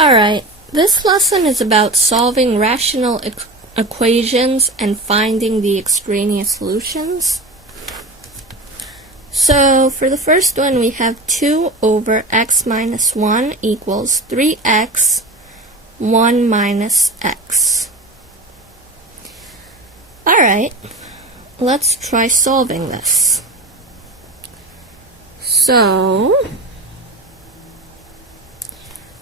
Alright, this lesson is about solving rational equations and finding the extraneous solutions. So for the first one, we have 2 over x minus 1 equals 3x 1 minus x. Alright, let's try solving this. So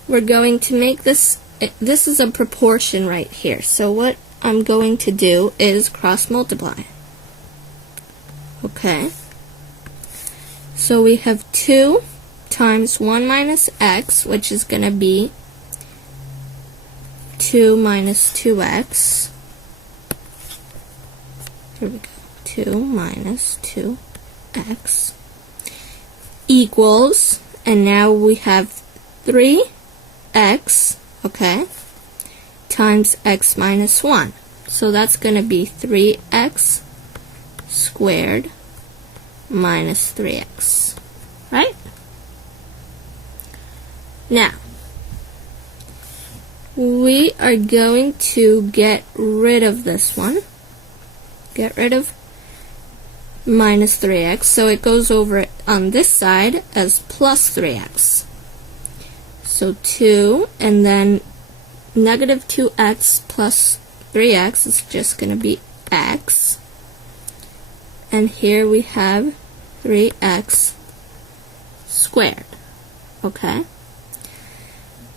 we're going to make this is a proportion right here. So what I'm going to do is cross multiply. Okay. So we have 2 times 1 minus x, which is going to be 2 minus 2x. Here we go. 2 minus 2x equals, and now we have 3x, okay, times x minus 1. So that's going to be 3x squared minus 3x, right? Now, we are going to get rid of this one. Get rid of minus 3x, so it goes over on this side as plus 3x. So 2, and then negative 2x plus 3x is just going to be x. And here we have 3x squared. Okay?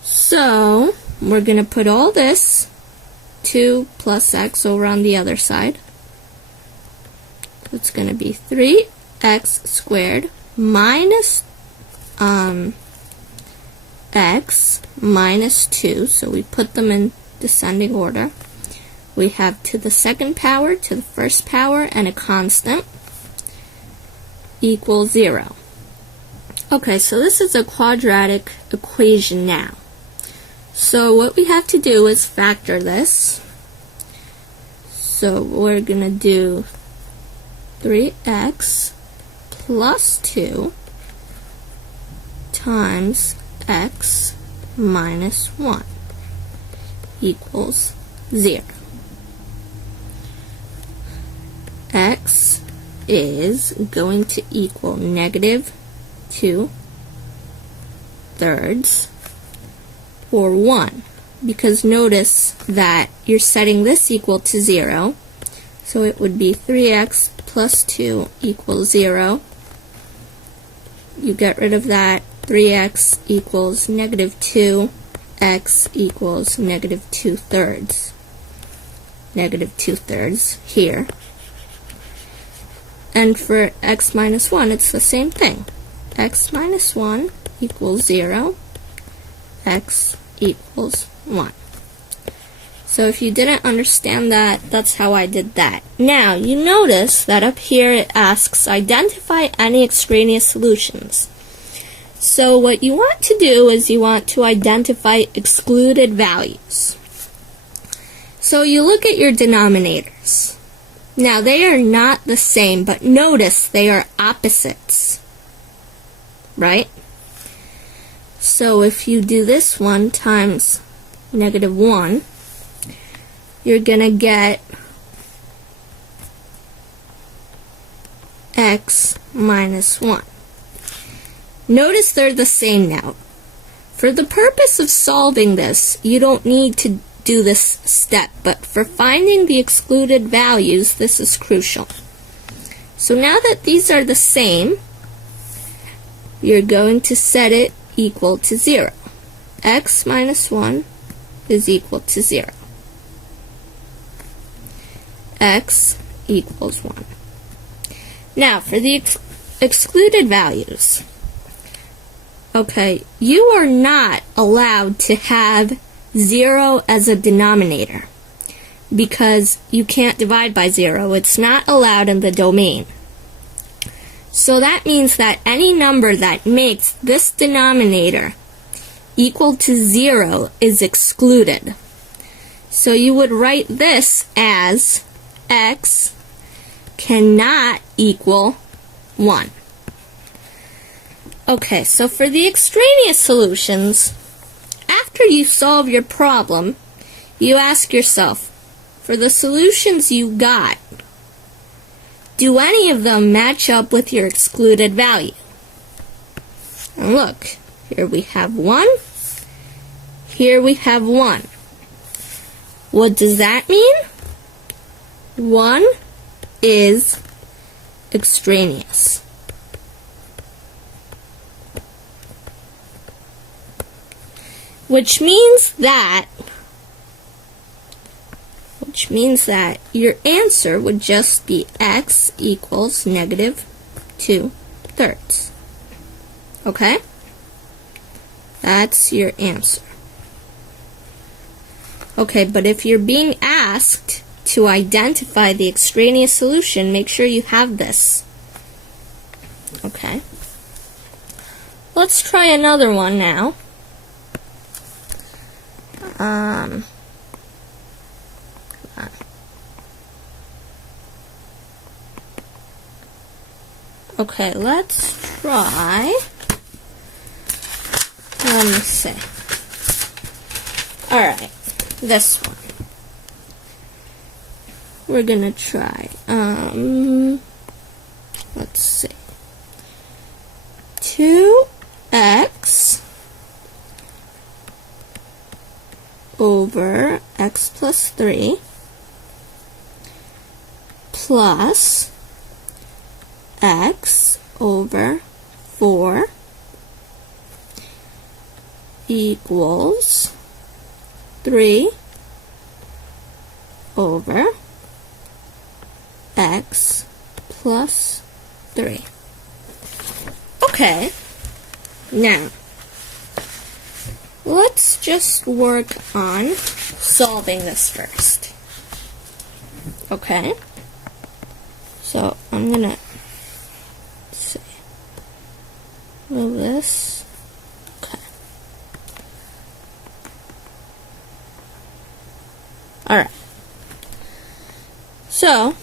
So we're going to put all this 2 plus x over on the other side. It's going to be 3x squared minus x minus 2. So we put them in descending order. We have to the second power, to the first power, and a constant equals 0. Okay, so this is a quadratic equation now. So what we have to do is factor this. So we're going to do 3x plus 2 times x minus 1 equals 0. X is going to equal negative 2/3 or 1, because notice that you're setting this equal to 0, so it would be 3x plus 2 equals 0. You get rid of that. 3x equals negative 2. X equals negative 2/3. Negative 2/3 here. And for x minus 1, it's the same thing. X minus 1 equals 0. X equals 1. So if you didn't understand that, that's how I did that. Now, you notice that up here it asks, identify any extraneous solutions. So what you want to do is you want to identify excluded values. So you look at your denominators. Now, they are not the same, but notice they are opposites, right? So if you do this one times negative 1, you're going to get x minus 1. Notice they're the same now. For the purpose of solving this, you don't need to do this step, but for finding the excluded values, this is crucial. So now that these are the same, you're going to set it equal to 0. X minus 1 is equal to 0. X equals 1. Now, for the excluded values, okay, you are not allowed to have 0 as a denominator because you can't divide by 0. It's not allowed in the domain. So that means that any number that makes this denominator equal to 0 is excluded. So you would write this as x cannot equal 1. Okay, so for the extraneous solutions, after you solve your problem, you ask yourself, for the solutions you got, do any of them match up with your excluded value? And look, here we have 1, here we have 1. What does that mean? 1 is extraneous. Which means that your answer would just be x equals negative 2/3. Okay? That's your answer. Okay, but if you're being asked to identify the extraneous solution, make sure you have this. Okay. Let's try another one now. Okay, let's try, let me see. Alright, this one. We're gonna try, let's see. 2x over x plus 3 plus x over 4 equals 3 over x plus 3. Okay, now let's just work on solving this first. Okay, so I'm gonna move this. Okay. Alright. So,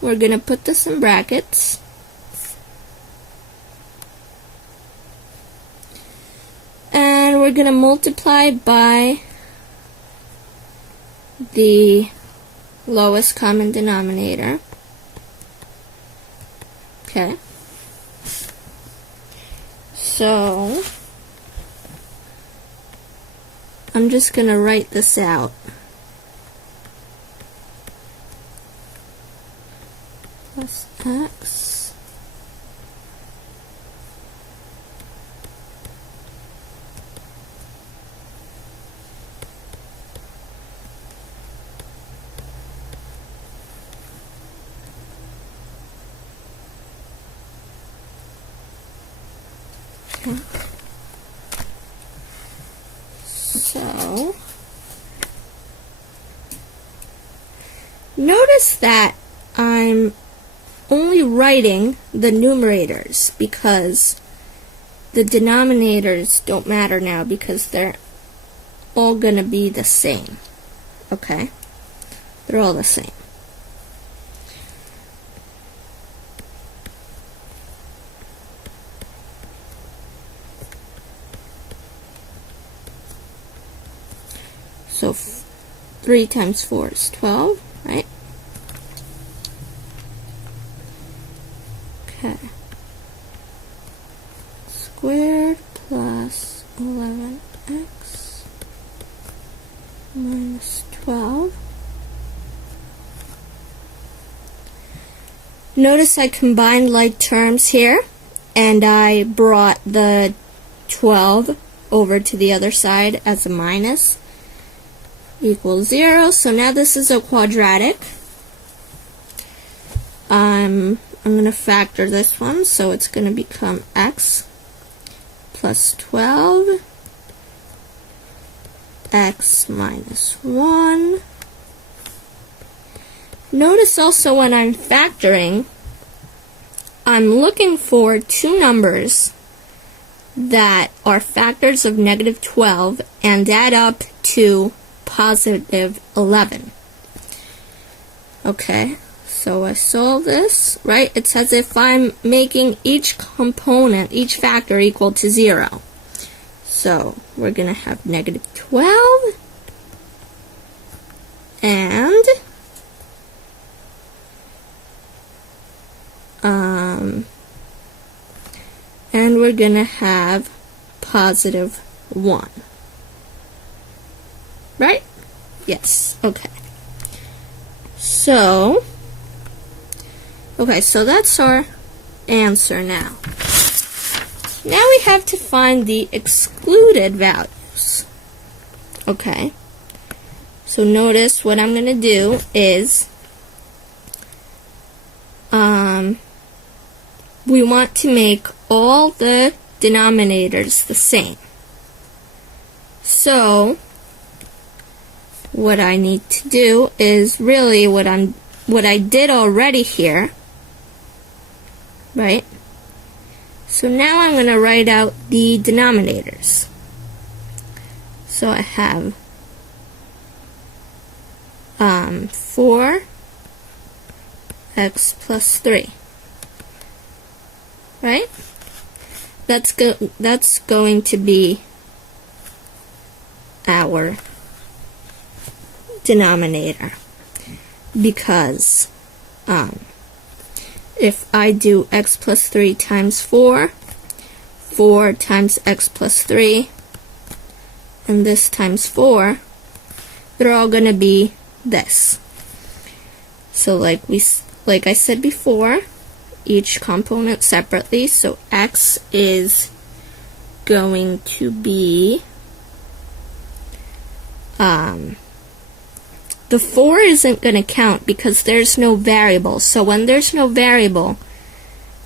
we're going to put this in brackets. And we're going to multiply by the lowest common denominator. Okay. So, I'm just going to write this out. Plus x okay. So, notice that I'm only writing the numerators because the denominators don't matter now because they're all going to be the same. Okay? They're all the same. So 3 times 4 is 12, right? Okay. Squared plus 11x minus 12. Notice I combined like terms here, and I brought the 12 over to the other side as a minus. Equals 0. So now this is a quadratic. I'm going to factor this one, so it's going to become x plus 12, x minus 1. Notice also when I'm factoring, I'm looking for two numbers that are factors of negative 12 and add up to positive 11. Okay, so I solve this, right? It's as if I'm making each component, each factor equal to 0. So we're going to have negative 12 and we're going to have positive 1. Right? Yes. Okay. So that's our answer now. Now we have to find the excluded values. Okay. So notice what I'm going to do is we want to make all the denominators the same. So what I need to do is really what I did already here, right? So now I'm going to write out the denominators. So I have 4x plus 3, right? That's going to be our denominator, because if I do x plus 3 times 4 times x plus 3, and this times 4, they're all going to be this. So like I said before, each component separately, so x is going to be the 4 isn't going to count because there's no variable. So when there's no variable,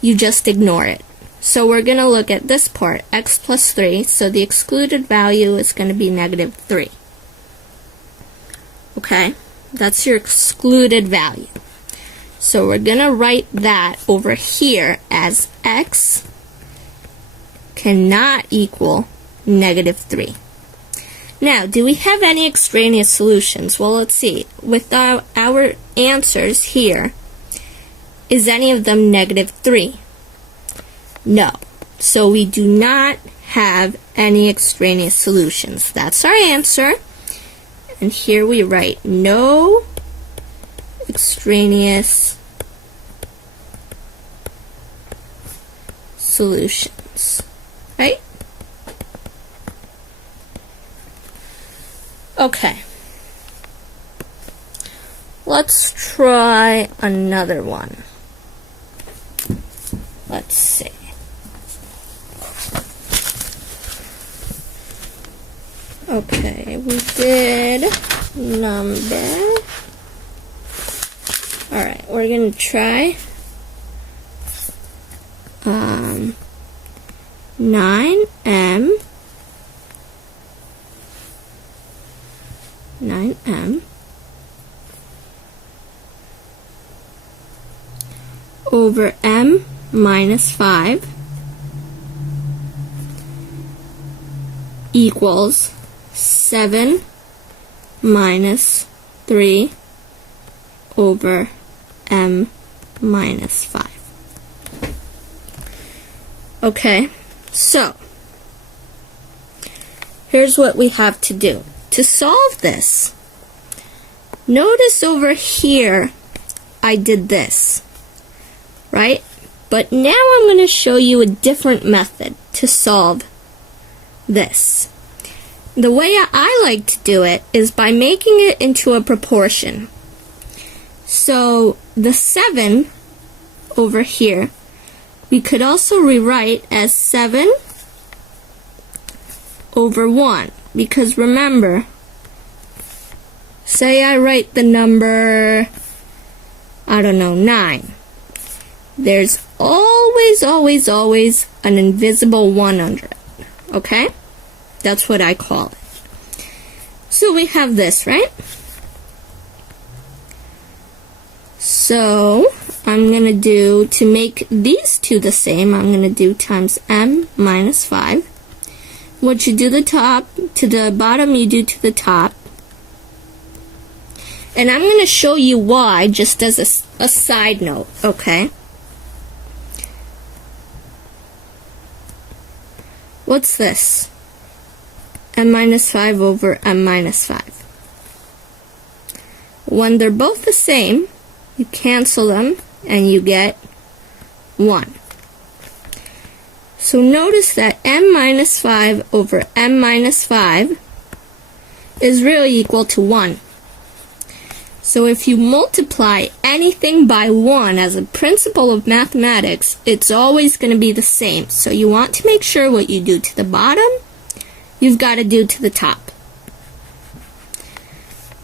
you just ignore it. So we're going to look at this part, x plus 3. So the excluded value is going to be negative 3. Okay? That's your excluded value. So we're going to write that over here as x cannot equal negative 3. Now, do we have any extraneous solutions? Well, let's see. With our answers here, is any of them negative 3? No. So we do not have any extraneous solutions. That's our answer. And here we write no extraneous solutions. Right? Okay. Let's try another one. Let's see. Okay, we did number. Alright, we're going to try 9m over m minus 5 equals 7 minus 3 over m minus 5. Okay, so here's what we have to do. To solve this, notice over here I did this, right? But now I'm going to show you a different method to solve this. The way I like to do it is by making it into a proportion. So the 7 over here, we could also rewrite as 7 over 1. Because remember, say I write the number, I don't know, 9. There's always an invisible 1 under it. Okay? That's what I call it. So we have this, right? So I'm going to do, to make these two the same, I'm going to do times m minus 5. What you do the top to the bottom, you do to the top. And I'm going to show you why, just as a side note, okay? What's this? m minus 5 over m minus 5. When they're both the same, you cancel them and you get 1. So notice that m minus 5 over m minus 5 is really equal to 1. So if you multiply anything by 1 as a principle of mathematics, it's always going to be the same. So you want to make sure what you do to the bottom, you've got to do to the top.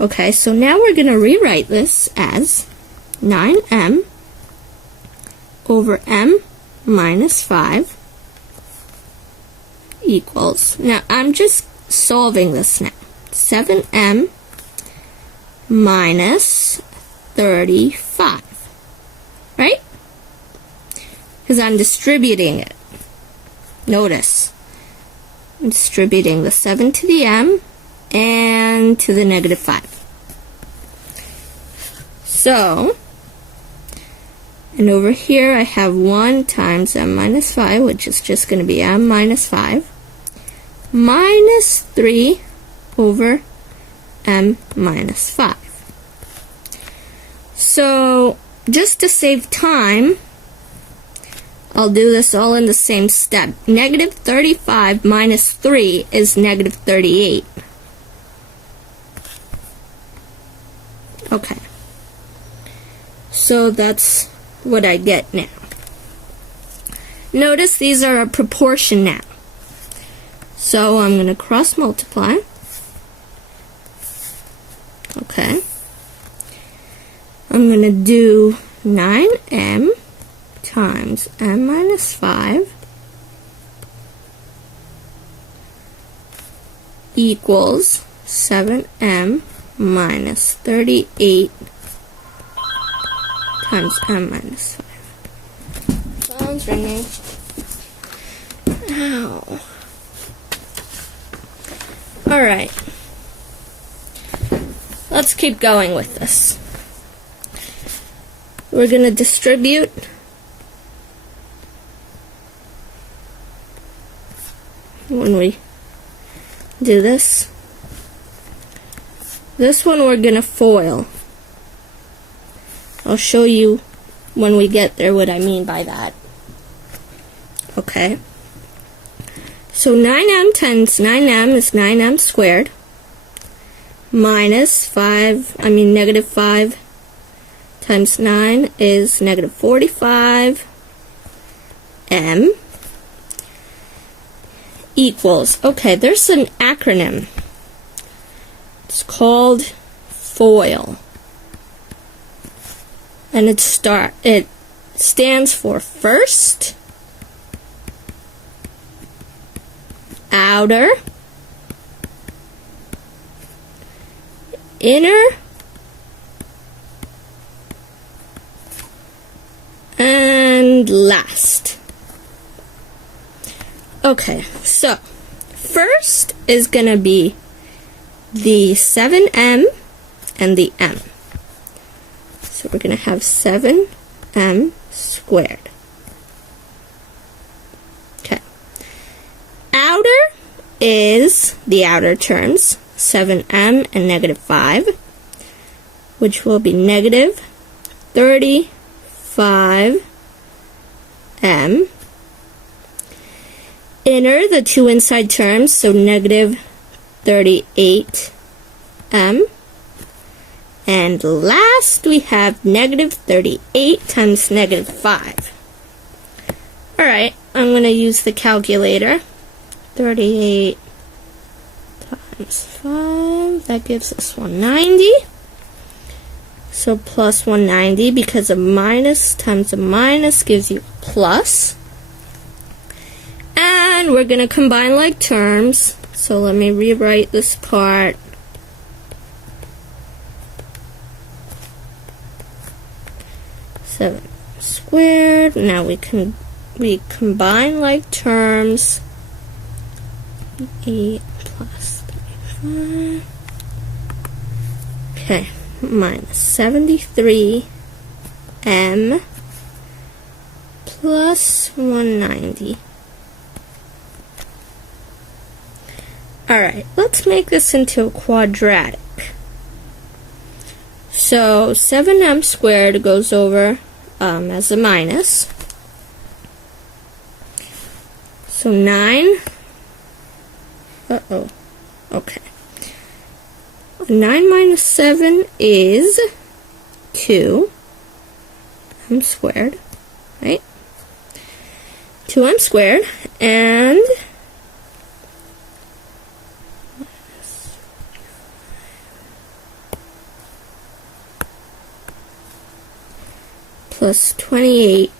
Okay, so now we're going to rewrite this as 9m over m minus 5 equals, now I'm just solving this now, 7m minus 35, right? Because I'm distributing it. Notice, I'm distributing the 7 to the m and to the negative 5. So, and over here I have 1 times m minus 5, which is just going to be m minus 5, minus 3 over m minus 5. So, just to save time, I'll do this all in the same step. Negative 35 minus 3 is negative 38. Okay. So that's what I get now. Notice these are a proportion now. So I'm going to cross multiply. Okay. I'm going to do 9m times m minus 5 equals 7m minus 38 times m minus 5. Phone's ringing. Ow. Alright. Let's keep going with this. We're going to distribute when we do this. This one we're going to FOIL. I'll show you when we get there what I mean by that. Okay. So 9m times 9m is 9m squared minus negative 5 times 9 is negative 45m equals, okay, there's an acronym. It's called FOIL. And it stands for first, outer, inner, and last. Okay, so first is going to be the 7m and the m. So we're going to have 7m squared. Okay. Outer is the outer terms, 7m and negative 5, which will be negative 35m. Inner, the two inside terms, so negative 38m. And last, we have negative 38 times negative 5. Alright, I'm going to use the calculator. 38 times 5, that gives us 190. So plus 190, because a minus times a minus gives you a plus. And we're going to combine like terms. So let me rewrite this part. Squared. Now we combine like terms. 8 plus 35. Okay, minus 73m plus 190. Alright, let's make this into a quadratic. So 7m squared goes over as a minus. So 9. Okay. 9 minus 7 is 2m squared, right? 2m squared, and plus 28m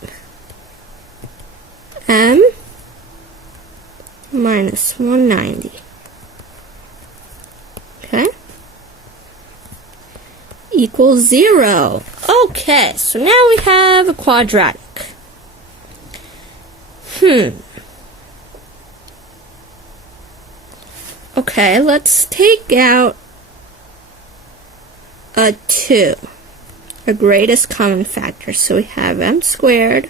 minus 190. Okay? Equals 0. Okay, so now we have a quadratic. Okay, let's take out a 2. Our greatest common factor. So we have m squared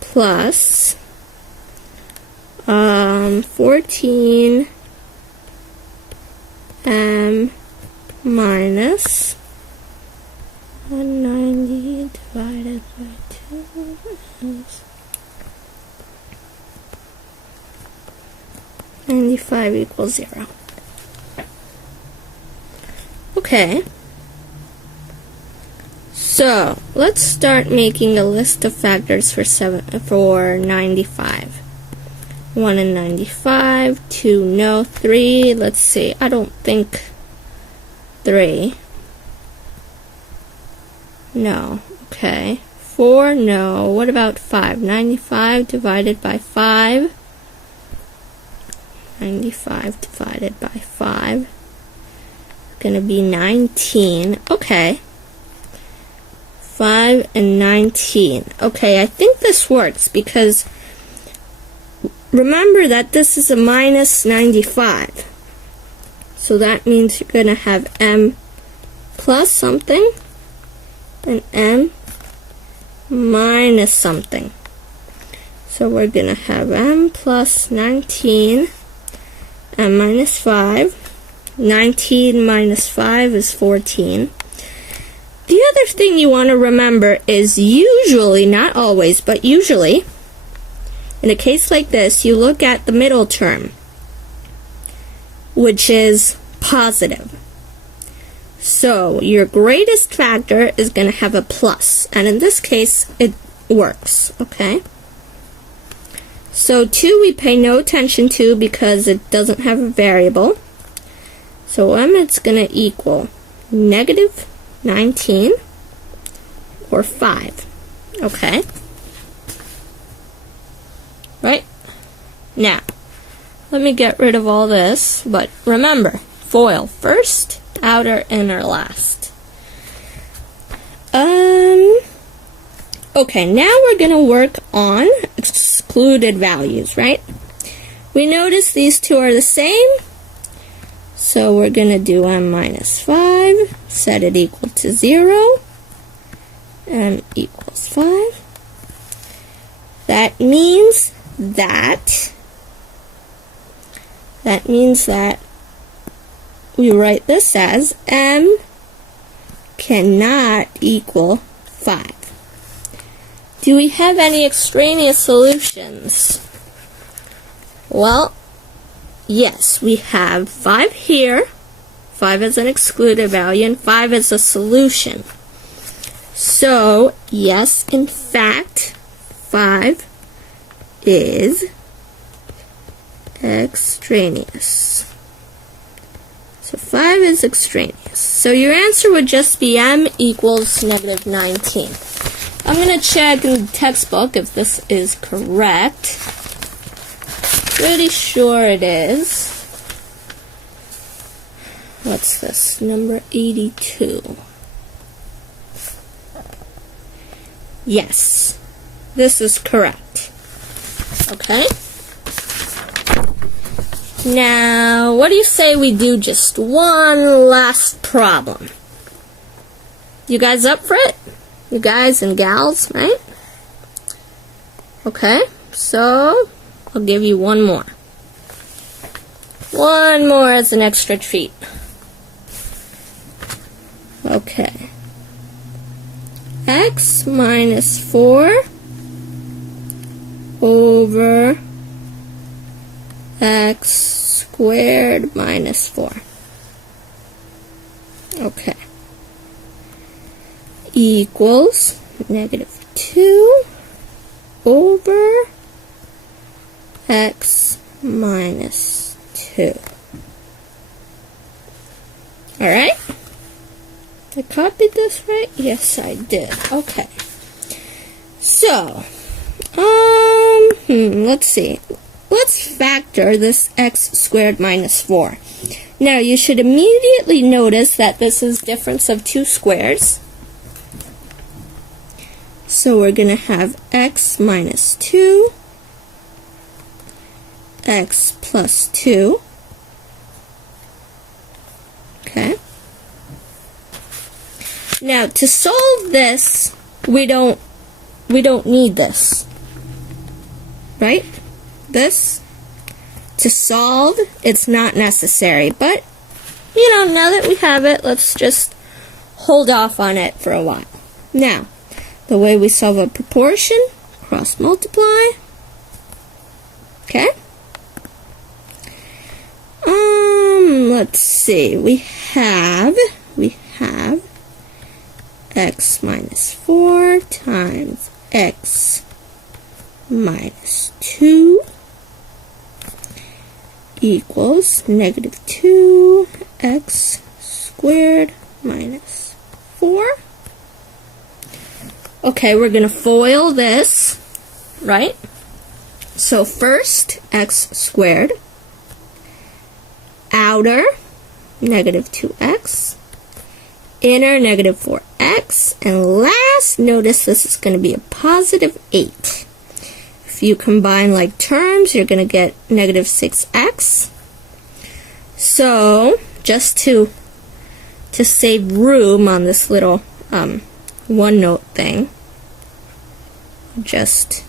plus 14m minus 190 divided by 2 is 95 equals 0. Okay. So, let's start making a list of factors for 95. 1 and 95, 2, no, 3, let's see, I don't think 3. No, okay. 4, no, what about 5? 95 divided by 5. 95 divided by 5. Gonna be 19, okay. 5 and 19. Okay, I think this works because remember that this is a minus 95. So that means you're going to have m plus something and m minus something. So we're going to have m plus 19, m minus 5. 19 minus 5 is 14. The other thing you want to remember is usually, not always, but usually, in a case like this, you look at the middle term, which is positive. So your greatest factor is going to have a plus, and in this case, it works, okay? So 2 we pay no attention to because it doesn't have a variable. So m it's going to equal negative 19 or 5. Okay? Right? Now, let me get rid of all this, but remember, FOIL first, outer, inner last. Okay, now we're going to work on excluded values, right? We notice these two are the same, so we're going to do m minus 5, set it equal to 0, m equals 5. That means that we write this as m cannot equal 5. Do we have any extraneous solutions? Well, yes, we have 5 here. 5 is an excluded value, and 5 is a solution. So, yes, in fact, 5 is extraneous. So 5 is extraneous. So your answer would just be m equals negative 19. I'm going to check in the textbook if this is correct. Pretty sure it is. What's this? Number 82. Yes, this is correct. Okay? Now, what do you say we do just one last problem? You guys up for it? You guys and gals, right? Okay, so I'll give you one more. One more as an extra treat. Okay. X minus 4 over x squared minus 4. Okay. Equals negative 2 over x minus 2. Alright? I copied this right? Yes, I did. Okay. So, let's see. Let's factor this x squared minus 4. Now, you should immediately notice that this is difference of two squares. So we're going to have x minus 2, x plus 2. Okay. Now, to solve this, we don't need this. Right? This, to solve, it's not necessary. But, now that we have it, let's just hold off on it for a while. Now, the way we solve a proportion, cross multiply. Okay? Let's see. We have x minus 4 times x minus 2 equals negative 2x squared minus 4. Okay, we're going to FOIL this, right? So first, x squared, outer, negative 2x, inner, negative 4x, and last, notice this is going to be a positive 8. If you combine like terms, you're going to get negative 6x. So, just to save room on this little OneNote thing, just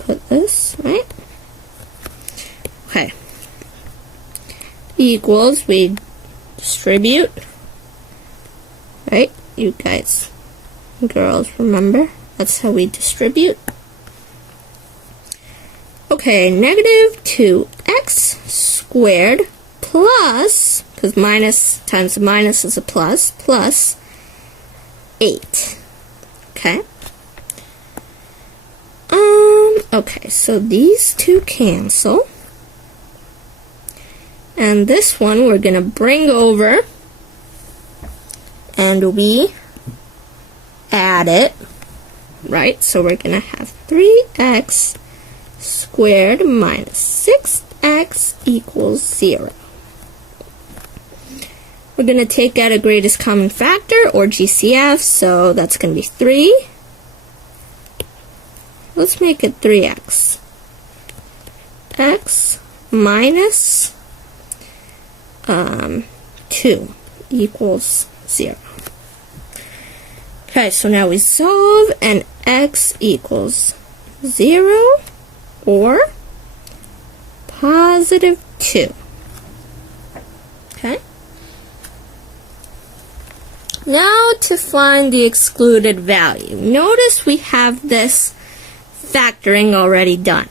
put this, right? Okay. Equals, we distribute, right? You guys, girls, remember? That's how we distribute. Okay, negative 2x squared plus, because minus times minus is a plus, plus 8. Okay? Okay, so these two cancel. And this one we're going to bring over and we add it, right? So we're going to have 3x squared minus 6x equals 0. We're going to take out a greatest common factor, or GCF, so that's going to be 3. Let's make it 3x. X minus 2 equals 0. Okay, so now we solve, and x equals 0 or positive 2. Okay? Now to find the excluded value. Notice we have this factoring already done.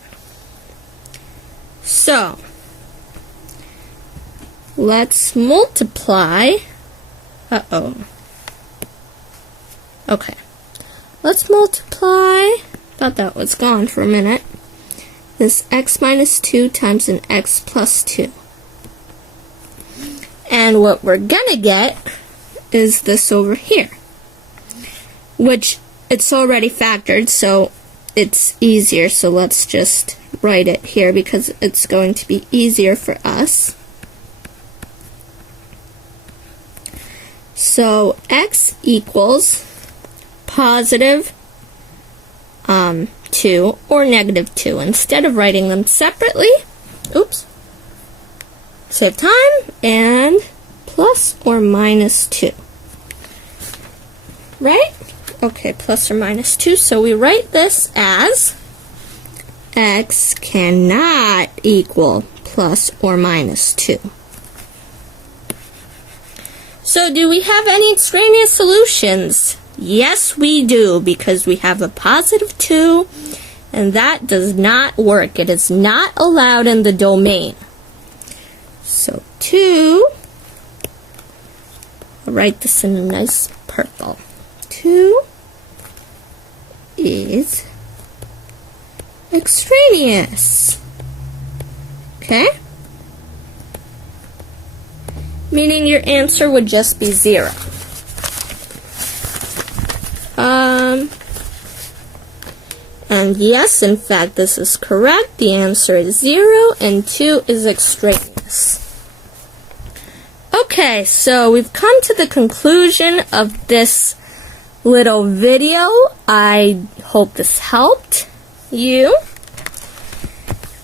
So, let's multiply. Okay. Let's multiply. Thought that was gone for a minute. This x minus 2 times an x plus 2. And what we're gonna get is this over here, which it's already factored, so it's easier. So let's just write it here because it's going to be easier for us. So x equals positive 2 or negative 2. Instead of writing them separately, save time, and plus or minus 2. Right? Okay, plus or minus 2. So we write this as x cannot equal plus or minus 2. So do we have any extraneous solutions? Yes, we do, because we have a positive 2, and that does not work. It is not allowed in the domain. So 2, I'll write this in a nice purple. 2 is extraneous. Okay? Meaning your answer would just be 0. And yes, in fact, this is correct. The answer is 0, and 2 is extraneous. Okay, so we've come to the conclusion of this little video. I hope this helped you.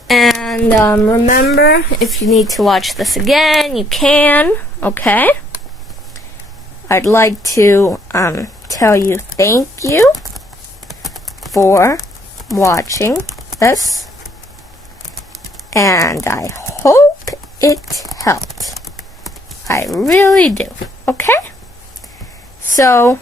And remember, if you need to watch this again, you can, okay? I'd like to tell you thank you for watching this, and I hope it helped. I really do, okay? So